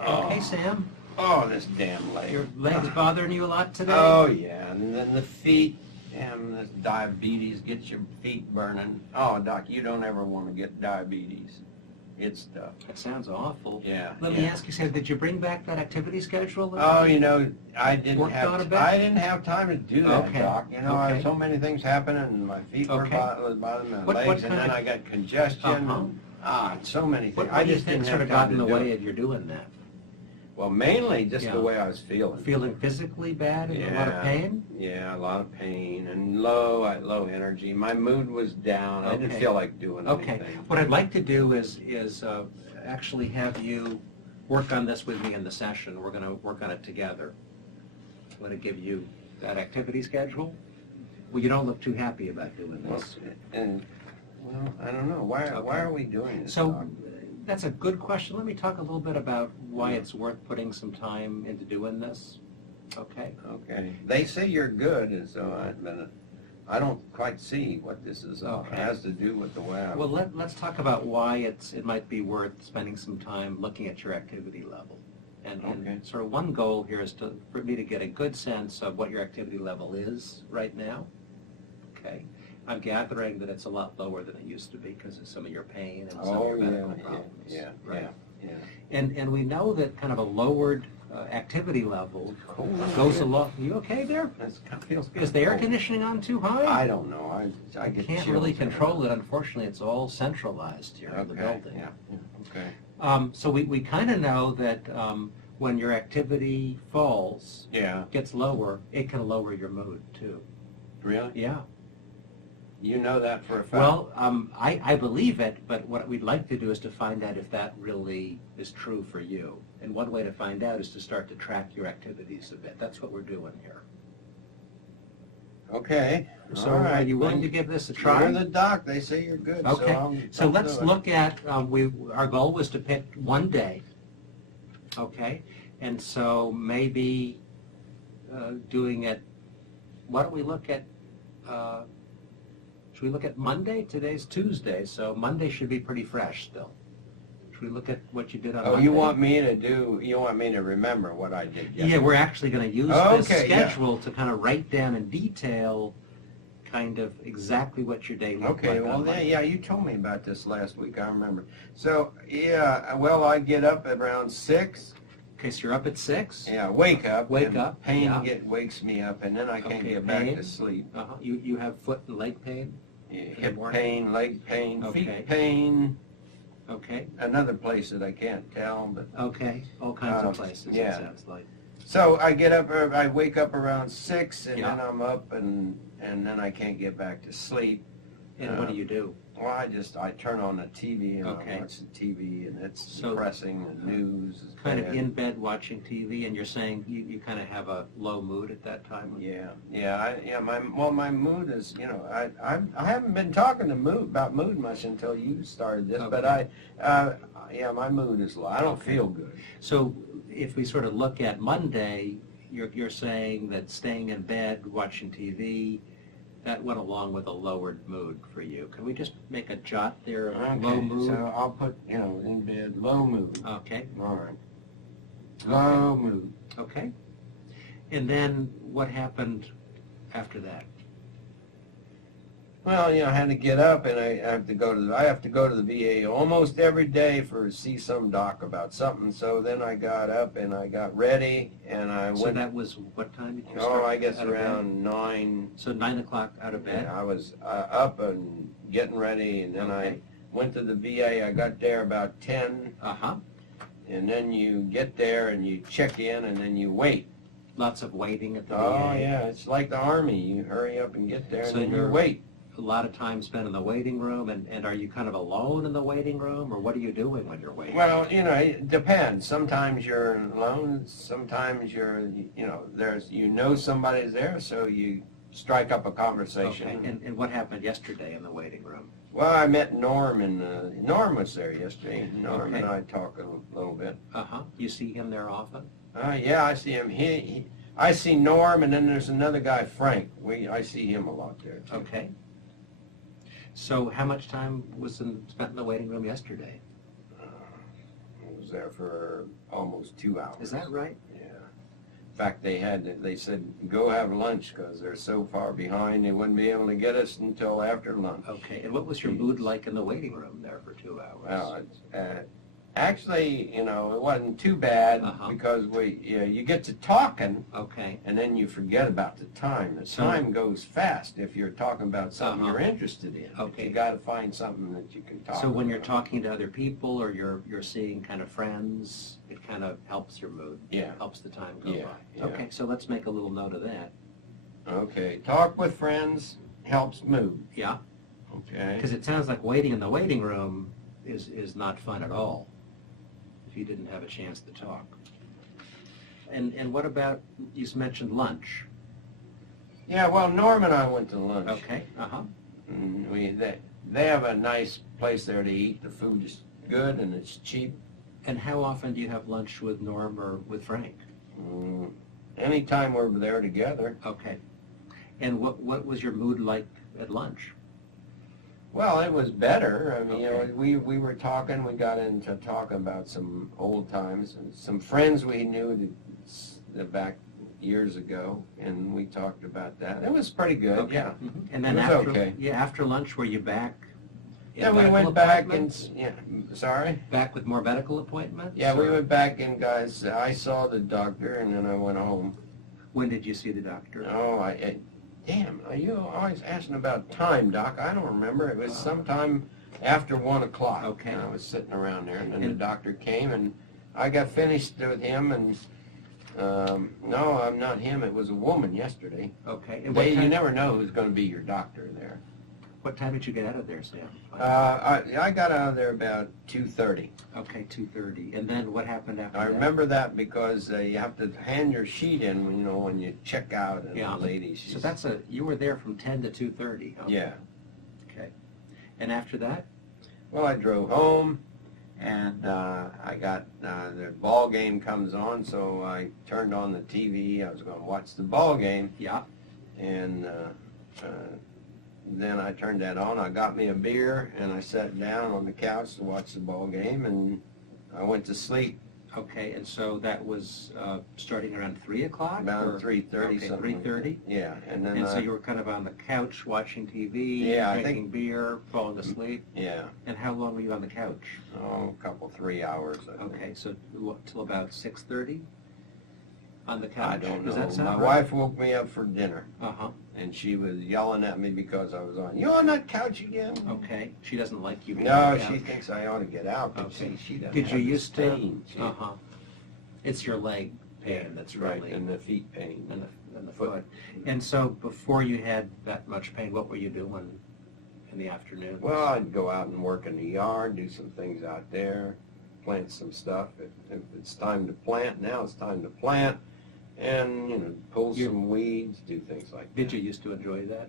Okay, Sam. Oh, this damn leg. Your leg's bothering you a lot today? Oh, yeah. And then the feet. Damn, this diabetes gets your feet burning. Oh, Doc, you don't ever want to get diabetes. It's tough. That sounds awful. Yeah. Let me ask you, Sam, did you bring back that activity schedule? Oh, you know, I didn't Worked on it back? I didn't have time to do that, Okay. Doc. You know, I Okay. had so many things happening, and my feet were Okay. bothering my What legs, and kind then of- I got congestion. So many things. What I do you just think didn't sort have of got time in to the do way it. of your doing that? Well, mainly just Yeah. the way I was feeling. Feeling physically bad and a lot of pain? Yeah, a lot of pain and low energy. My mood was down. I didn't Okay. feel like doing Okay. anything. What I'd like to do is actually have you work on this with me in the session. We're going to work on it together. I'm going to give you that activity schedule. Well, you don't look too happy about doing Well, this. well, I don't know. Why are we doing this? So Doc? that's a good question. Let me talk a little bit about why it's worth putting some time into doing this. Okay? Okay. They say you're good, and so I don't quite see what this is Okay. has to do with the way I. Well, let's talk about why it might be worth spending some time looking at your activity level. And Okay. sort of one goal here is for me to get a good sense of what your activity level is right now. Okay? I'm gathering that it's a lot lower than it used to be because of some of your pain and some of your medical problems. Right? Yeah. And we know that kind of a lowered activity level goes along. You okay there? Feels Is the air cold. conditioning on too high? I don't know. I get Can't chills really every control now it. Unfortunately, it's all centralized here in the Okay. building. Yeah. Okay. So we kind of know that when your activity falls, Yeah. gets lower, it can lower your mood too. Really? Yeah. You know that for a fact? Well, I believe it, but what we'd like to do is to find out if that really is true for you. And one way to find out is to start to track your activities a bit. That's what we're doing here. Okay. So All right. are you willing Well, to give this a try? You're the doc. They say you're good. Okay. So So let's look at, our goal was to pick one day. Okay? And so maybe doing it, why don't we look at, should we look at Monday? Today's Tuesday, so Monday should be pretty fresh still. Should we look at what you did on Monday? You want me to remember what I did yesterday? Yeah, we're actually going to use Okay, this yeah. schedule to kind of write down in detail kind of exactly what your day looked Okay, like well, on Monday. yeah, you told me about this last week, I remember. So, yeah, well, I get up around 6. Okay, so you're up at 6? Yeah, wake up. Wake and up, Pain yeah. wakes me up, and then I can't Okay, get back pain. to sleep. Uh-huh. You have foot and leg pain? Hip morning? pain, leg pain, Okay. feet pain, Okay, another place that I can't tell, but... okay, all kinds of places, yeah. it sounds like. So I get up, I wake up around 6, and Yeah. then I'm up, and then I can't get back to sleep. And what do you do? Well, I turn on the TV, and Okay. I watch the TV, and it's So- depressing, the news is Kind of bad. in bed watching TV, and you're saying you kind of have a low mood at that time? My mood is, I haven't been talking about mood much until you started this, but Okay. my mood is low. I don't Okay. feel good. So if we sort of look at Monday, you're saying that staying in bed, watching TV, that went along with a lowered mood for you. Can we just make a jot there of low mood? So I'll put, in bed, low mood. Okay, All right. Low mood. okay. And then what happened after that? Well, I had to get up, and I have to go to the VA almost every day to see some doc about something. So then I got up and I got ready, and I So went. that was, what time did you start? I guess out of bed? around 9. So 9 o'clock out of bed? Yeah, I was up and getting ready, and then Okay. I went to the VA. I got there about 10, Uh-huh. and then you get there and you check in, and then you wait. Lots of waiting at the VA. Oh yeah, it's like the Army. You hurry up and get there, So and then you you're- wait. A lot of time spent in the waiting room, and are you kind of alone in the waiting room, or what are you doing when you're waiting? Well, it depends. Sometimes you're alone. Sometimes you're, somebody's there, so you strike up a conversation. Okay, and what happened yesterday in the waiting room? Well, I met Norm, and Norm was there yesterday. Norm Okay. and I talked a little bit. Uh-huh. You see him there often? Yeah, I see him. I see Norm, and then there's another guy, Frank. I see him a lot there, too. Okay. So how much time was spent in the waiting room yesterday? It was was there for almost 2 hours. Is that right? Yeah. In fact, they said, go have lunch because they're so far behind they wouldn't be able to get us until after lunch. Okay, and what was your mood like in the waiting room there for 2 hours? Well, actually, it wasn't too bad Uh-huh. because you get to talking Okay, and then you forget about the time. The So- time goes fast if you're talking about something Uh-huh. you're interested in. Okay. You got to find something that you can talk so when you're about. talking to other people or you're seeing kind of friends, it kind of helps your mood, Yeah. helps the time go Yeah, by. yeah. Okay, so let's make a little note of that. Okay. Talk with friends helps mood. Yeah, Okay. because it sounds like waiting in the waiting room is not fun at all if you didn't have a chance to talk. And what about, you mentioned lunch. Yeah. Well, Norm and I went to lunch. Okay, uh-huh. And they have a nice place there to eat. The food is good and it's cheap. And how often do you have lunch with Norm or with Frank? Anytime we're there together. Okay. And what was your mood like at lunch? Well, it was better. I mean, Okay. we were talking. We got into talking about some old times and some friends we knew back years ago, and we talked about that. It was pretty good. Okay. Yeah. Mhm. And then It was after, okay. yeah, after lunch, were you back? in Then we medical went back and appointments? sorry. Back with more medical appointments? Yeah, we or went back and guys. I saw the doctor, and then I went home. When did you see the doctor? Oh, damn, are you always asking about time, Doc? I don't remember. It was sometime after 1 o'clock. Okay. And I was sitting around there, and then the And- doctor came, and I got finished with him, and no, I'm not him. It was a woman yesterday. Okay. And You never know who's going to be your doctor there. what time did you get out of there, Sam? I got out of there about 2:30. Okay, 2:30. And then what happened after I that? remember that because you have to hand your sheet in, when you check out, and Yeah. the lady, So you were there from 10 to 2:30, huh? yeah. Okay. And after that? Well, I drove home, and I got the ball game comes on, so I turned on the TV. I was going to watch the ball game, Yeah. and then I turned that on. I got me a beer, and I sat down on the couch to watch the ball game, and I went to sleep Okay, and so that was starting around 3 o'clock? about 3:30 Okay, something. 3:30? Yeah, and then And so you were kind of on the couch watching TV, Yeah, I drinking beer, falling asleep. yeah, And how long were you on the couch? a couple 3 hours. I think. Okay, so till about 6:30 on the couch? I don't Does know. that sound My right? wife woke me up for dinner, Uh-huh. and she was yelling at me because I was on. You on that couch again? Okay. She doesn't like you being No, on the she couch. thinks I ought to get out, but Okay. she doesn't Did have you the used to? pain. She- Uh-huh. It's your leg pain that's right, really, and the feet pain. and the foot. And so before you had that much pain, what were you doing in the afternoon? Well, I'd go out and work in the yard, do some things out there, plant some stuff. If it's time to plant, now it's time to plant, and pull You- some weeds, do things like that. Did you used to enjoy that?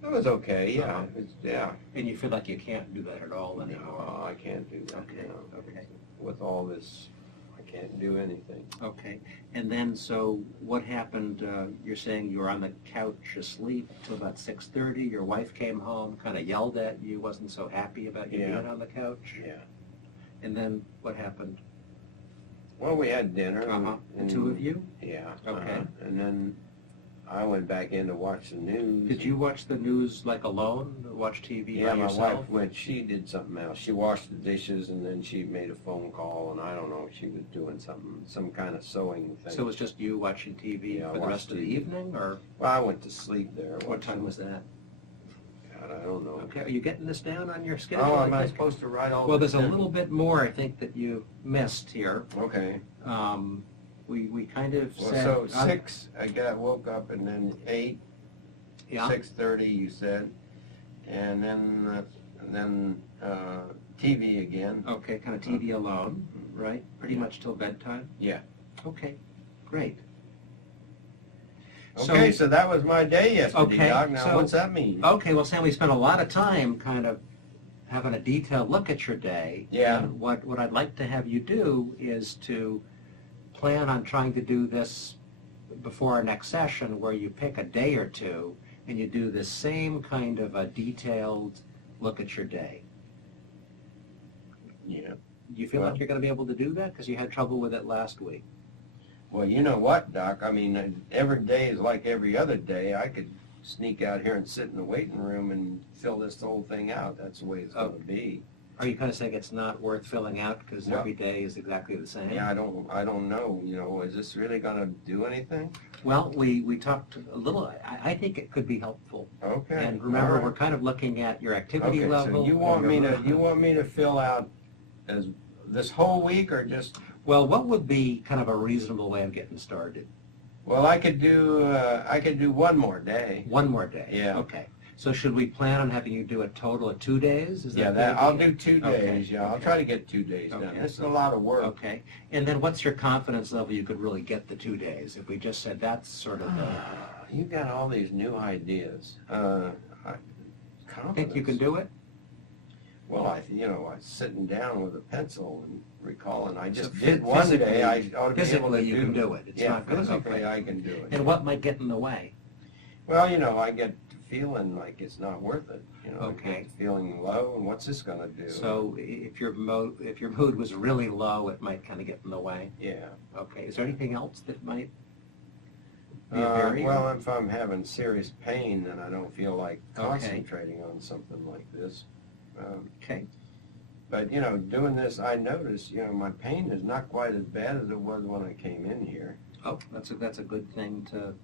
It was okay, yeah. Uh-huh. Yeah. And you feel like you can't do that at all anymore? No, I can't do that. Okay, no. okay. With all this, I can't do anything. Okay, and then, so what happened, you're saying you were on the couch asleep till about 6:30, your wife came home, kind of yelled at you, wasn't so happy about you Yeah. being on the couch? Yeah. And then what happened? Well, we had dinner. Uh-huh, the and- two of you? Yeah. Okay. And then I went back in to watch the news. Did you watch the news like alone, watch TV Yeah, by my yourself? wife went, she did something else. She washed the dishes, and then she made a phone call, and I don't know, she was doing something, some kind of sewing thing. So it was just you watching TV Yeah, I for the rest watched of the TV. evening, or Well, I went to sleep there. what time was that? God, I don't know. Okay, are you getting this down on your schedule? Oh, I am I think? supposed to write all Well, this there's a down? little bit more, I think, that you missed here. Okay. We kind of Well, said. so 6, woke up, and then 8, Yeah, 6:30, you said, and then TV again. okay, kind of TV alone, right? Pretty Yeah. much till bedtime? Yeah. Okay, great. Okay, so that was my day yesterday, Okay, Doc. Now, so- what's that mean? Okay, well, Sam, we spent a lot of time kind of having a detailed look at your day. Yeah. And what I'd like to have you do is to plan on trying to do this before our next session, where you pick a day or two and you do the same kind of a detailed look at your day. Yeah. Do you feel like you're going to be able to do that? Because you had trouble with it last week. Well, you know what, Doc? I mean, every day is like every other day. I could sneak out here and sit in the waiting room and fill this whole thing out. That's the way it's going to be. Are you kind of saying it's not worth filling out because Well, every day is exactly the same? Yeah, I don't know. You know, is this really going to do anything? Well, we talked a little. I think it could be helpful. Okay. And remember, all right. we're kind of looking at your activity Okay, level. so you want me to fill out as this whole week or just? Well, what would be kind of a reasonable way of getting started? Well, I could do one more day. One more day. Yeah. Okay. So should we plan on having you do a total of 2 days? Is Yeah, that I'll do 2 Okay, days. Yeah, I'll okay. try to get 2 days done. Okay. This is a lot of work. Okay. And then what's your confidence level you could really get the 2 days? If we just said that's sort of the... You got all these new ideas. Think you can do it? Well, I sitting down with a pencil and recalling. I just So did one day. I ought to be able to physically you can do it. It's yeah, not gonna, physically okay. I can do it. And what might get in the way? Well, I get feeling like it's not worth it. I Okay. get feeling low, and what's this going to do? So if your mood was really low, it might kind of get in the way. Yeah. Okay. Is there anything else that might be a barrier? Well, if I'm having serious pain, then I don't feel like Okay. concentrating on something like this. Okay. But doing this, I notice my pain is not quite as bad as it was when I came in here. Oh, that's a good thing to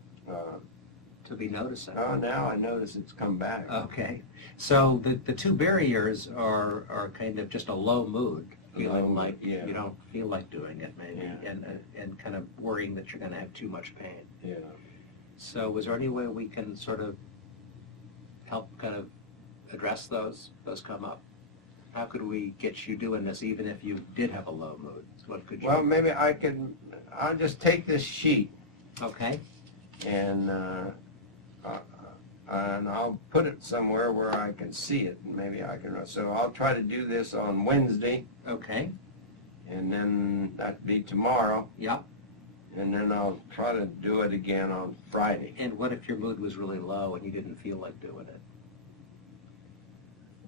be noticing. Now I notice it's come back. Okay. So the two barriers are kind of just a low mood, feeling like yeah. you don't feel like doing it maybe, Yeah. and kind of worrying that you're going to have too much pain. Yeah. So is there any way we can sort of help kind of address those come up? How could we get you doing this even if you did have a low mood? What could you? Well, maybe I'll just take this sheet Okay. and I'll put it somewhere where I can see it, and maybe I can. So I'll try to do this on Wednesday, Okay. and then that'd be tomorrow, Yeah. and then I'll try to do it again on Friday. And what if your mood was really low and you didn't feel like doing it?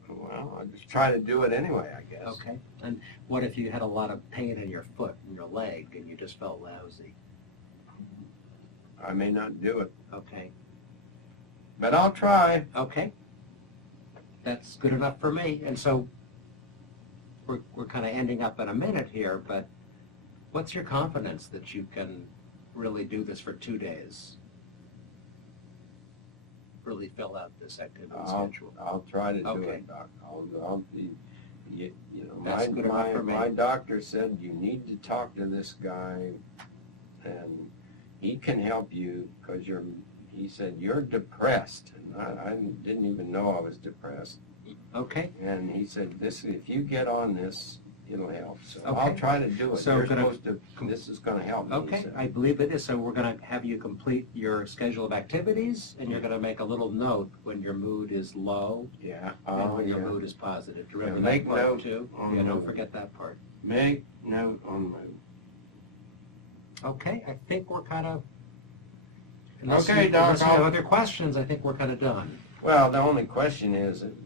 Well, I'll just try to do it anyway, I guess. Okay. And what if you had a lot of pain in your foot and your leg and you just felt lousy? I may not do it, Okay. but I'll try. Okay. That's good enough for me. And so we're kind of ending up in a minute here, but what's your confidence that you can really do this for 2 days? Really fill out this activity schedule. I'll try to do Okay. it, Doc. I'll be, That's good enough for me. my doctor said you need to talk to this guy, and he can help you because he said you're depressed, and I didn't even know I was depressed. Okay. And he said if you get on this, it'll help. So Okay. I'll try to do it. So You're gonna- supposed to. This is going to help me. he Okay, said. I believe it is. So we're going to have you complete your schedule of activities, and you're going to make a little note when your mood is low Yeah. and when your yeah. mood is positive. Do you Yeah, remember make that part note too? on Yeah, don't mood. forget that part. Make note on mood. Okay, I think we're kind of. Unless Okay, you, Doc, unless you have I'll- other questions, I think we're kind of done. Well, the only question is, it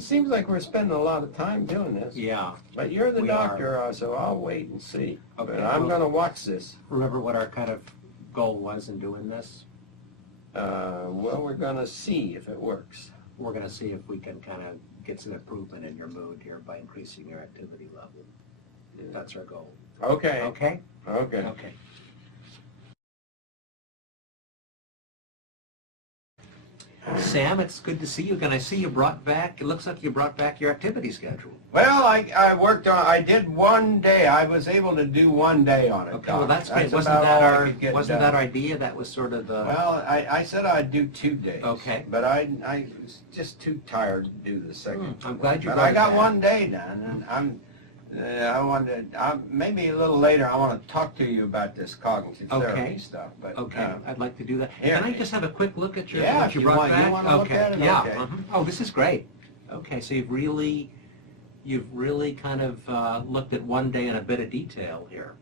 seems like we're spending a lot of time doing this. Yeah. But you're the We doctor, so I'll wait and see. Okay, But I'm well- going to watch this. Remember what our kind of goal was in doing this? Well, we're going to see if it works. We're going to see if we can kind of get some improvement in your mood here by increasing your activity level. That's our goal. Okay. Okay? Okay. Okay. Sam, it's good to see you. Can I see you brought back, it looks like you brought back your activity schedule. Well, I did one day. I was able to do one day on it. Okay, well, Doc. that's great. Wasn't about that all I our, could get wasn't done. that our idea? That was sort of the, Well, I said I'd do 2 days. Okay. But I was just too tired to do the second. I'm glad you But brought I it got back. one day done, and maybe a little later I want to talk to you about this cognitive Okay. therapy stuff. But Okay, I'd like to do that. here. Can I just have a quick look at your, Yeah, what if you you brought want- you back? wanna look Okay, at it? yeah. Okay. Oh, this is great. Okay, so you've really kind of looked at one day in a bit of detail here,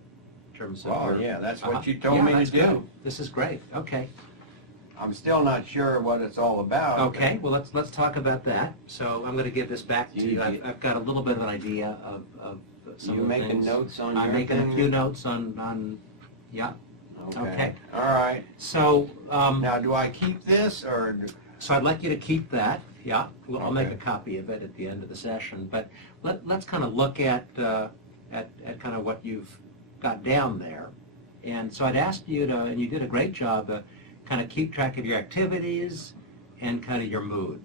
in terms of well, your... yeah, that's what you told me that's to do. good. This is great. Okay. I'm still not sure what it's all about. Okay, well, let's talk about that. So I'm going to give this back to you. I've got a little bit of an idea of some You of the making things. notes on I'm your making thing? a few notes on yeah. Okay. All right. So, Now, do I keep this or? so I'd like you to keep that, yeah. Well, I'll make Okay. a copy of it at the end of the session, but let's kind of look at kind of what you've got down there. And so I'd ask you to, and you did a great job, kind of keep track of your activities and kind of your mood.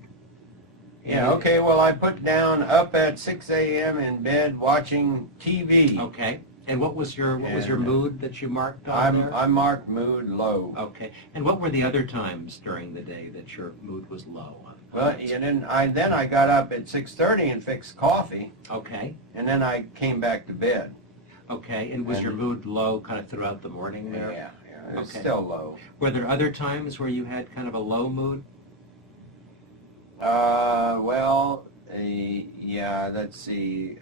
Yeah, okay, well, I put down up at 6 a.m. in bed watching TV. Okay. And what was your mood that you marked on there? I marked mood low. Okay. And what were the other times during the day that your mood was low? Well, and then I got up at 6:30 and fixed coffee, Okay. and then I came back to bed. Okay. And was your And- mood low kind of throughout the morning there? Yeah, it's Okay. still low. Were there other times where you had kind of a low mood? Well, yeah, let's see.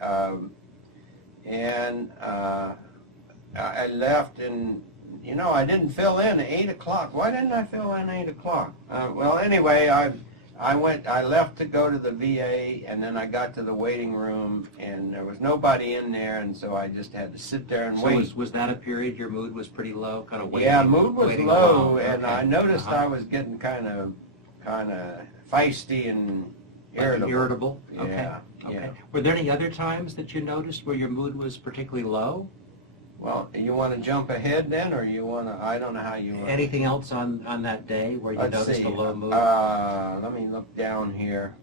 And I left and, I didn't fill in at 8 o'clock. Why didn't I fill in 8 o'clock? Well, anyway, I left to go to the VA, and then I got to the waiting room, and there was nobody in there, and so I just had to sit there and So wait. was that a period your mood was pretty low, kind of waiting? Yeah, mood was waiting low, along? and Okay. I noticed Uh-huh. I was getting kind of feisty and irritable. Irritable? Okay. Yeah, Okay. yeah. Were there any other times that you noticed where your mood was particularly low? Well, you want to jump ahead then, or you want to? I don't know how you want. Anything else on that day where you Let's noticed see. a low mood? Let me look down here.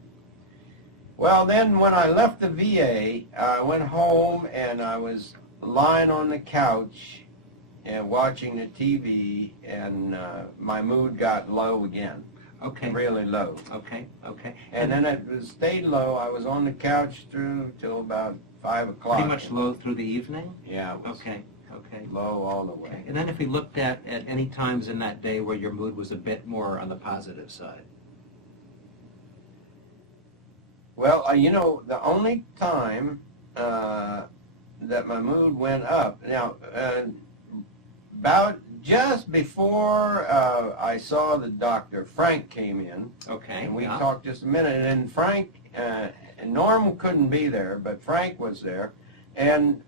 Well, then when I left the VA, I went home and I was lying on the couch and watching the TV, and my mood got low again, Okay. really low. Okay. Okay. And then it stayed low. I was on the couch till about 5 o'clock. Pretty much low through the evening? Yeah, it was Okay. Okay. low all the way. Okay. And then if we looked at any times in that day where your mood was a bit more on the positive side? Well, the only time that my mood went up, now, about just before I saw the doctor, Frank came in, Okay. and we yeah. talked just a minute, and then Frank, and Norm couldn't be there, but Frank was there, and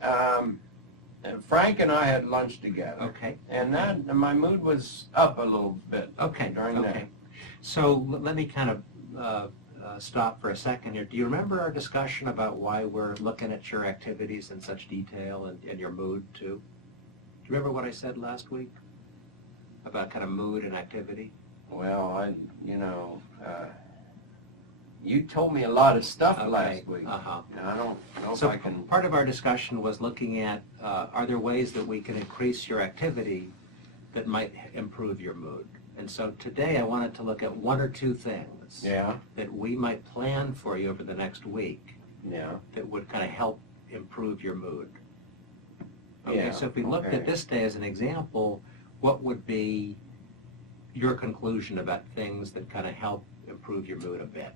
Frank and I had lunch together, Okay. and my mood was up a little bit Okay. during Okay. that. So let me kind of stop for a second here. Do you remember our discussion about why we're looking at your activities in such detail and your mood too? Do you remember what I said last week about kind of mood and activity? Well, you told me a lot of stuff Okay. last week. Uh-huh. And I don't know if So I can. part of our discussion was looking at are there ways that we can increase your activity that might improve your mood? And so today I wanted to look at one or two things Yeah, that we might plan for you over the next week yeah. that would kind of help improve your mood. Okay, Yeah, so if we looked okay. at this day as an example, what would be your conclusion about things that kind of help improve your mood a bit?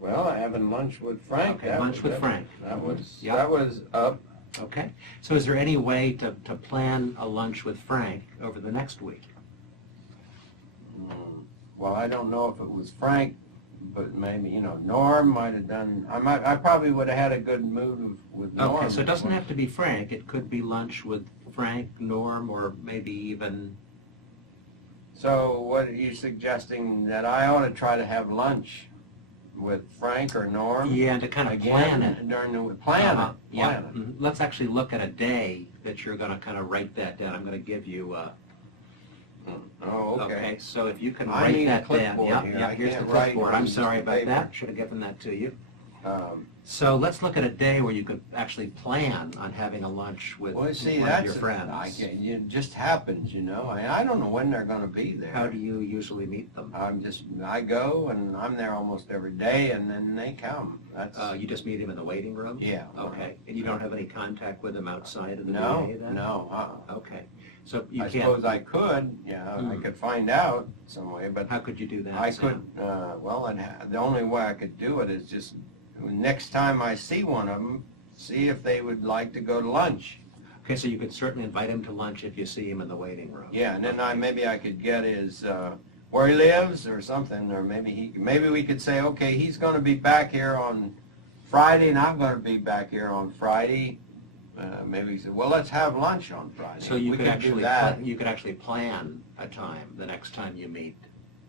Well, having lunch with Frank. Okay, lunch with Frank. That was Yeah. that was up. Okay, so is there any way to plan a lunch with Frank over the next week? Well, I don't know if it was Frank, but maybe Norm might have done. I probably would have had a good mood with Norm. Okay, so it doesn't have to be Frank. It could be lunch with Frank, Norm, or maybe even... So what are you suggesting, that I ought to try to have lunch with Frank or Norm? Yeah, and to kind of Again, plan it. during the plan Uh-huh, it. Yeah. Plan it. Mhm. Let's actually look at a day that you're going to kind of write that down. I'm going to give you... Oh, okay. So if you can I write need a that down. clipboard Yeah, here. yeah, I here's the can't write clipboard. on I'm this sorry about paper. that. Should have given that to you. Um, So let's look at a day where you could actually plan on having a lunch with Well, see, one of that's your friends. it just happens, I don't know when they're going to be there. How do you usually meet them? I go and I'm there almost every day, and then they come. That's You just meet him in the waiting room? yeah. Okay, and you don't have any contact with him outside of the No, VA then? no. Okay, so you I can't... suppose I could. Yeah, I Mhm. could find out some way, but How could you do that, I Sam? could. The only way I could do it is just next time I see one of them, see if they would like to go to lunch. Okay, so you could certainly invite him to lunch if you see him in the waiting room. Yeah, and then maybe I could get his where he lives or something, or maybe we could say, okay, he's going to be back here on Friday, and I'm going to be back here on Friday. Maybe he said, well, let's have lunch on Friday. So you we could do actually that. you could actually plan a time the next time you meet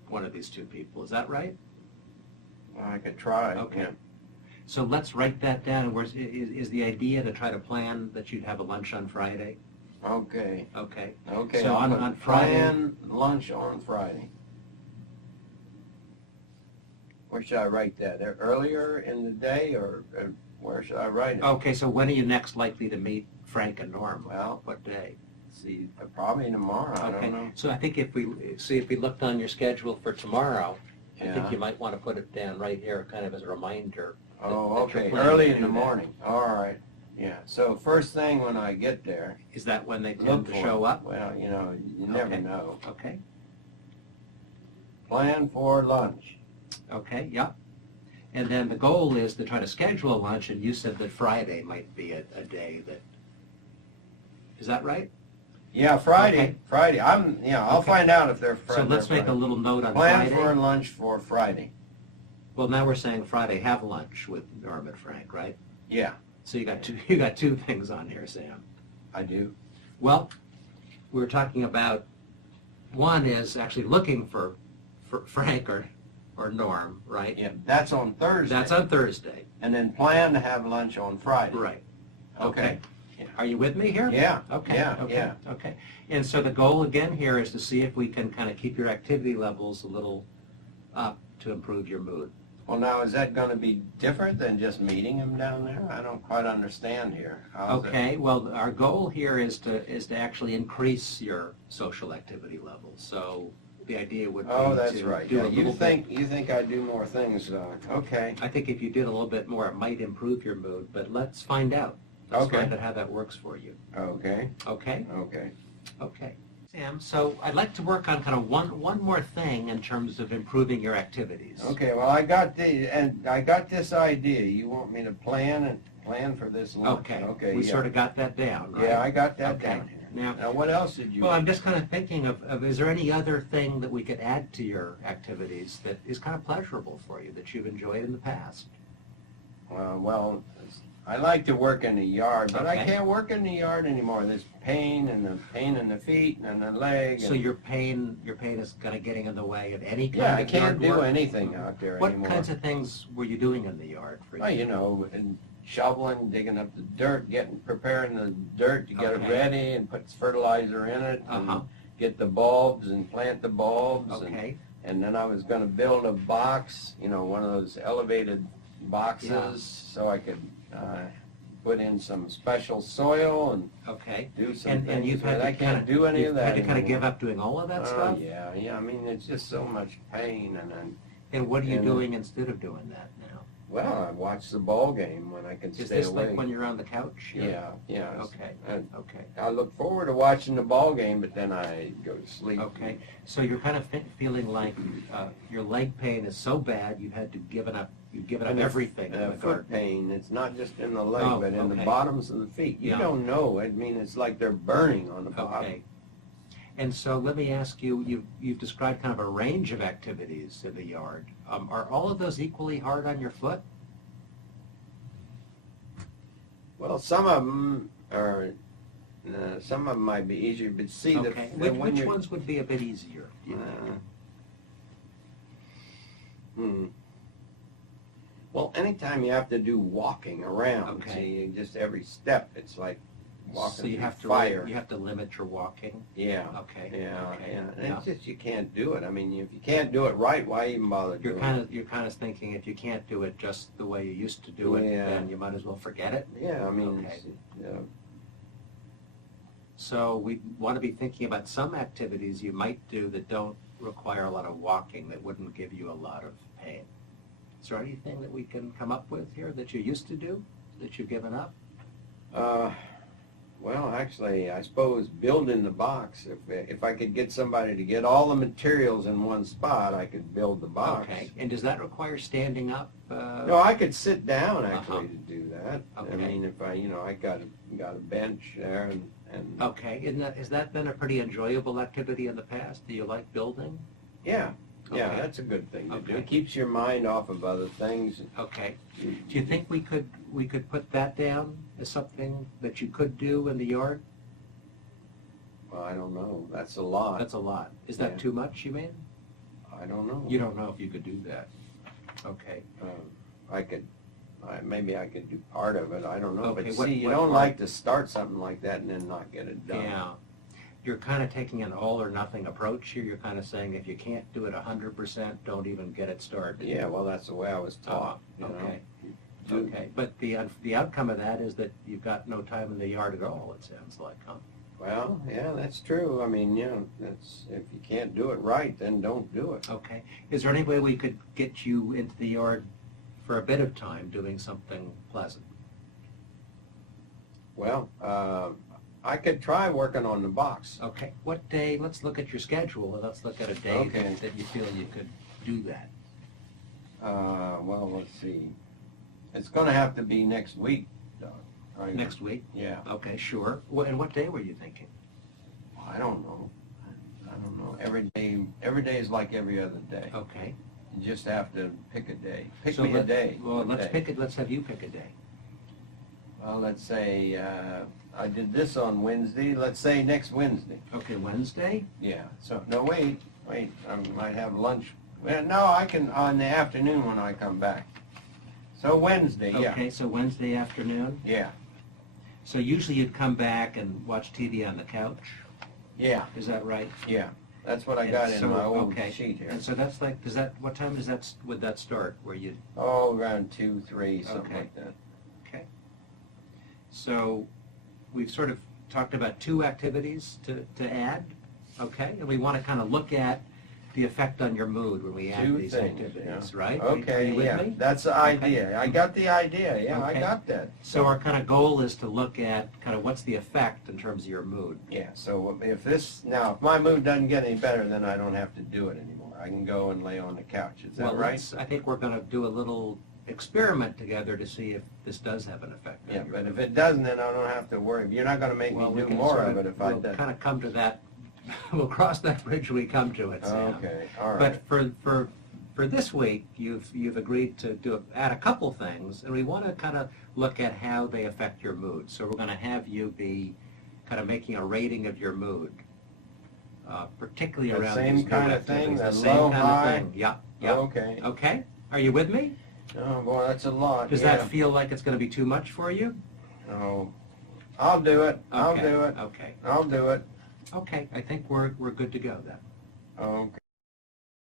one of these two people. Is that right? Well, I could try. Okay. Yeah. So let's write that down. Is the idea to try to plan that you'd have a lunch on Friday? Okay. Okay. Okay. So I'm on gonna Friday- plan lunch on Friday. Where should I write that? Earlier in the day, or where should I write it? Okay, so when are you next likely to meet Frank and Norm? Well, What day? see, probably tomorrow. I Okay, don't know. so I think if we looked on your schedule for tomorrow, I think Yeah. you might want to put it down right here, kind of as a reminder. Oh, that you're okay. planning Early to in do the that. morning. All right. Yeah. So first thing when I get there, Is that when they look tend to for show it. up? Well, you never Okay. know. Okay, Plan for lunch. okay, yep. And then the goal is to try to schedule a lunch, and you said that Friday might be a day that, is that right? Yeah, Friday. Okay. Friday. I'll Okay. find out if they're So Friday. let's make a little note on plan for Friday. lunch for Friday. Well, now we're saying Friday, have lunch with Norm and Frank, right? Yeah, So you got two things on here, Sam. I do. Well, we were talking about, one is actually looking for Frank or Norm, right? Yeah, that's on Thursday. That's on Thursday. And then plan to have lunch on Friday. Right. Okay. Are you with me here? Yeah. Okay, Yeah. okay, Yeah. okay. And so the goal again here is to see if we can kind of keep your activity levels a little up to improve your mood. Well, now is that going to be different than just meeting him down there? I don't quite understand here. How's it- Okay, well, our goal here is to actually increase your social activity levels. So the idea would be Oh, that's to right. do Yeah, a little bit. you think I do more things? Okay. I think if you did a little bit more, it might improve your mood, but let's find out. Let's Okay. find out how that works for you. Okay. Okay? Okay. Okay. Sam, so I'd like to work on kind of one more thing in terms of improving your activities. Okay. Well, I got this idea. You want me to plan for this lunch? Okay. Okay. We yeah. sort of got that down, right? Yeah, I got that Okay. down here. Now, Now, what else did you? well, I'm just kind of thinking of is there any other thing that we could add to your activities that is kind of pleasurable for you that you've enjoyed in the past? Well, I like to work in the yard, but I Okay. can't work in the yard anymore. There's pain in the feet and the leg. So and, your pain is kind of getting in the way of any kind yeah, of I can't yard do work? anything out there What anymore. kinds of things were you doing in the yard for Well, and shoveling, digging up the dirt, preparing the dirt to get it Okay. ready, and put fertilizer in it, and Uh-huh. get the bulbs and plant the bulbs, Okay. and then I was going to build a box, one of those elevated boxes, Yeah. so I could put in some special soil and Okay. do some And things. you've had but to I can't kinda, do any you've of that had to kind of anymore. give up doing all of that Oh, stuff? yeah. I mean, it's just so much pain, and And what are you And- doing instead of doing that now? well, I watch the ball game when I can Is stay this away. like when you're on the couch? Yeah. Okay. And Okay. I look forward to watching the ball game, but then I go to sleep. Okay. So you're kind of feeling like your leg pain is so bad you've had to give it up. You've given up And everything in the foot garden. pain, it's not just in the leg, Oh, but in the okay. bottoms of the feet. You Yeah. don't know. I mean, it's like they're burning on the bottom. Okay. And so let me ask you, you've described kind of a range of activities in the yard. Are all of those equally hard on your foot? Well, some of them are. Some of them might be easier, but see, Okay. when Which you're- ones would be a bit easier, do you think? Well, anytime you have to do walking around, Okay. see, just every step, it's like walking So you through have to fire. you have to limit your walking. Yeah. Okay. Yeah, Okay. yeah. Yeah. It's just you can't do it. I mean, if you can't do it right, why even bother You're doing kind it? of thinking if you can't do it just the way you used to do it, Yeah. then you might as well forget it. Yeah, I mean, Okay. yeah. So we want to be thinking about some activities you might do that don't require a lot of walking, that wouldn't give you a lot of pain. Is there anything that we can come up with here that you used to do that you've given up? Well, actually, I suppose building the box. If I could get somebody to get all the materials in one spot, I could build the box. Okay. And does that require standing up? No, I could sit down actually Uh-huh. to do that. Okay. I mean, if I got a bench there and Okay. Has that been a pretty enjoyable activity in the past? Do you like building? Yeah, yeah, Okay. that's a good thing to do. Okay. It keeps your mind off of other things. Okay. Do you think we could put that down as something that you could do in the yard? Well, I don't know. That's a lot. That's a lot. Is that Yeah. too much, you mean? I don't know. You don't know if you could do that. Okay. I could, maybe I could do part of it. I don't know. Okay, But what- see, you what don't part? like to start something like that and then not get it done. Yeah. You're kind of taking an all or nothing approach here. You're kind of saying if you can't do it 100%, don't even get it started. Yeah, well, that's the way I was taught. you know. Okay. Do- Okay. But the outcome of that is that you've got no time in the yard at all, it sounds like, huh? Well, yeah, that's true. I mean, you know, that's, if you can't do it right, then don't do it. Okay. Is there any way we could get you into the yard for a bit of time doing something pleasant? Well, I could try working on the box. Okay. What day, let's look at your schedule and let's look at a day Okay. that you feel you could do that. Well, let's see. It's gonna have to be next week, Doug. Next week? Yeah. Okay, sure. And what day were you thinking? I don't know. I don't know. Every day is like every other day. Okay. You just have to pick a day. Pick So me a let- day. Well, What let's day? pick it, let's have you pick a day. Well, let's say, I did this on Wednesday. Let's say next Wednesday. Okay, Wednesday? Yeah. So, no, wait. I might have lunch. Well, no, I can, on the afternoon when I come back. So Wednesday, yeah. Okay, so Wednesday afternoon? Yeah. So usually you'd come back and watch TV on the couch, Yeah. is that right? Yeah. That's what I And got in so- my old okay. sheet here. And so that's like, what time would that start, where you, Oh, around 2, 3, something Okay. like that. okay. So we've sort of talked about two activities to add, okay? And we want to kind of look at the effect on your mood when we add Two these things, activities, yeah. right? Are Okay, you with yeah, me? that's the idea. I got the idea, yeah, I Okay. got that. So our kind of goal is to look at kind of what's the effect in terms of your mood. Yeah, so if my mood doesn't get any better, then I don't have to do it anymore. I can go and lay on the couch, is that Well, right? I think we're going to do a little experiment together to see if this does have an effect. on Yeah, your but mood. if it doesn't, then I don't have to worry. You're not gonna make me Well, we do can more sort of it if I we'll do. kind of come to that, we'll cross that bridge when we come to it, Sam. Okay, all But right. for this week, you've agreed to add a couple things, and we want to kind of look at how they affect your mood. So we're going to have you be kind of making a rating of your mood, particularly The around same these new kind of activities. thing, The the same low, kind high? of thing. Yeah, yeah. Okay. Okay. Are you with me? Oh, boy, that's a lot, Does yeah. that feel like it's going to be too much for you? Oh, I'll do it. I'll Okay, do it. Okay. I'll do it. Okay. I think we're good to go then. Okay.